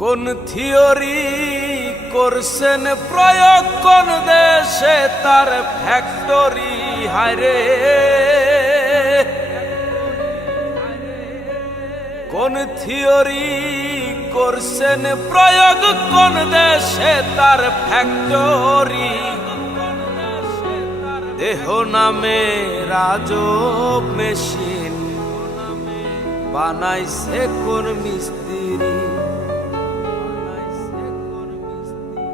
কোন থিওরি করছেন প্রয়োগ কোন দেশে তার ফ্যাক্টরি হায়রে। কোন থিওরি করছেন প্রয়োগ কোন দেশে তার ফ্যাক্টরি। দেহ নামে রাজব মেশিন বানাইছে কোন মিস্ত্রি।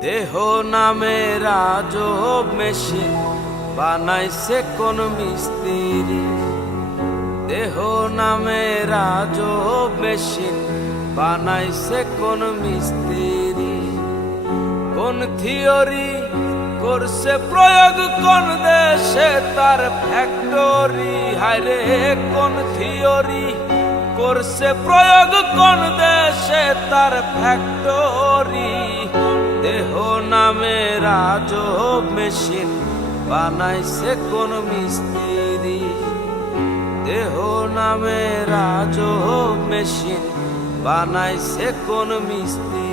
দেহ নামে রাজব মেশিন বানাইছে কোন মিস্ত্রি। দেহ নামে রাজব মেশিন বানাইছে কোন মিস্ত্রি। কোন থিওরি করছে প্রয়োগ কোন দেশে তার ফ্যাক্টরি হায়রে। কোন থিওরি করছে প্রয়োগ কোন দেশে তার ফ্যাক্টরি। দেহ নামে রাজব মেশিন বানাইছে কোন মিস্ত্রি। দেহ নামে রাজব মেশিন বানাইছে কোন মিস্ত্রি।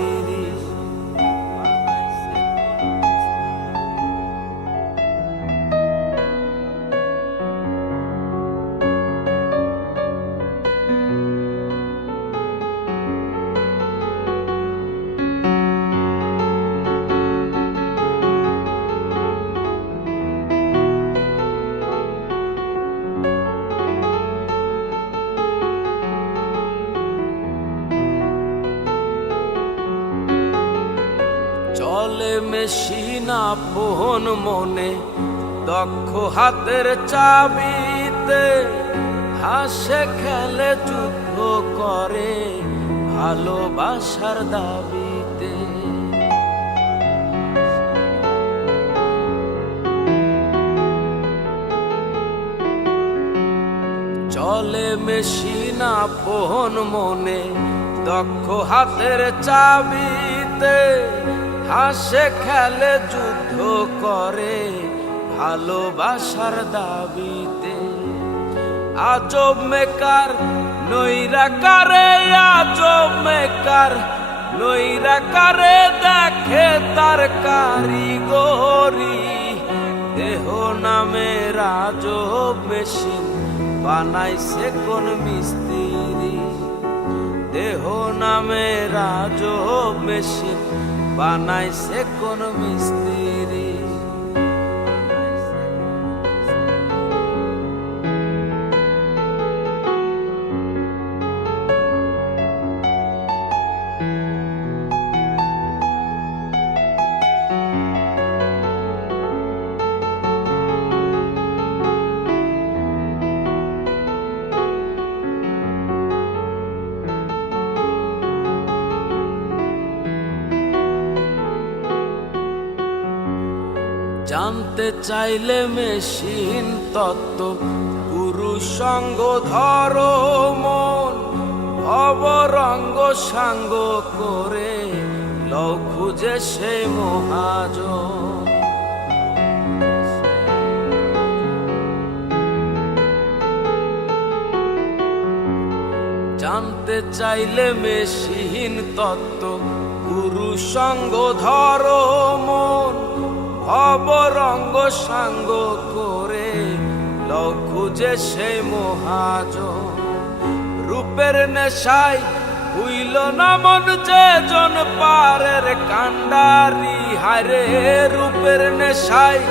চলে মেশিন আপন মনে দক্ষ হাতের চাবিতে। হাসে খেলে যুদ্ধ করে ভালোবাসার দাবিতে। চলে মেশিন আপন মনে দক্ষ হাতের চাবিতে। হাসে খেলে যুদ্ধ করে ভালোবাসার দাবিতে। আজব মেকার নইরা কারে, আজব মেকার নইরা কারে দেখে তার কারিগরি। দেহ নামে রাজব মেশিন বানাইছে কোন মিস্ত্রি। দেহ নামে রাজব মেশিন বানাইছে কোন মিস্ত্রি। জানতে চাইলে মেশিন তত্ত্ব গুরু সঙ্গ ধরো মন। অবরঙ্গ সাঙ্গ করে লও খুঁজে সে মহাজন। জানতে চাইলে মেশিন তত্ত্ব গুরু সঙ্গ ধরো মন। অবরঙ্গ সাঙ্গ করে লও খুঁজে সে মহাজন। রূপের নেশায় হইল না মন যে জন পারের কান্ডারি হায়রে। রূপের নেশায়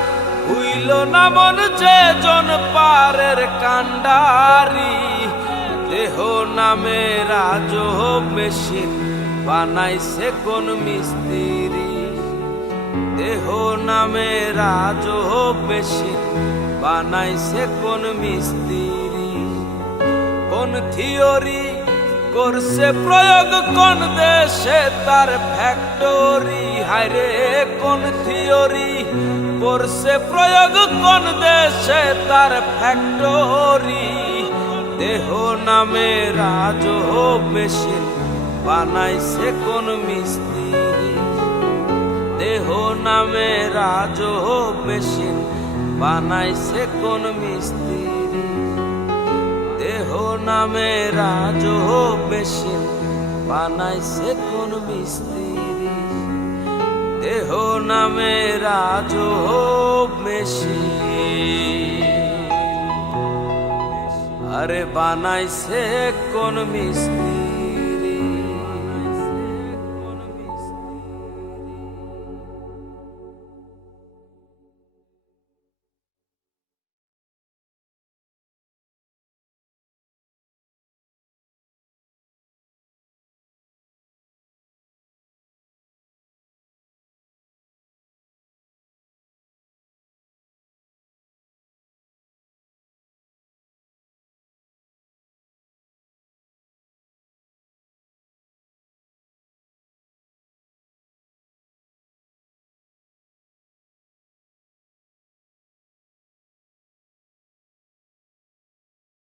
হইল না মন যে জন পারের কান্ডারি। দেহ নামে রাজব মেশিন বানাইছে কোন মিস্ত্রি। দেহ নামে রাজব মেশিন বানাইছে কোন মিস্ত্রি। কোন থিওরি করছে প্রয়োগ কোন দেশে তার ফ্যাক্টরি হায়রে। কোন থিওরি করছে প্রয়োগ কোন দেশে তার ফ্যাক্টরি। দেহ নামে রাজব মেশিন বানাইছে কোন মিস্ত্রি। দেহ নামে রাজব মেশিন বানাইছে কোন মিস্ত্রি। দেহ নামে রাজব মেশিন বানাইছে কোন মিস্ত্রি দেহ নামে রাজব মেশিন, আরে বানাইছে কোন মিস্ত্রি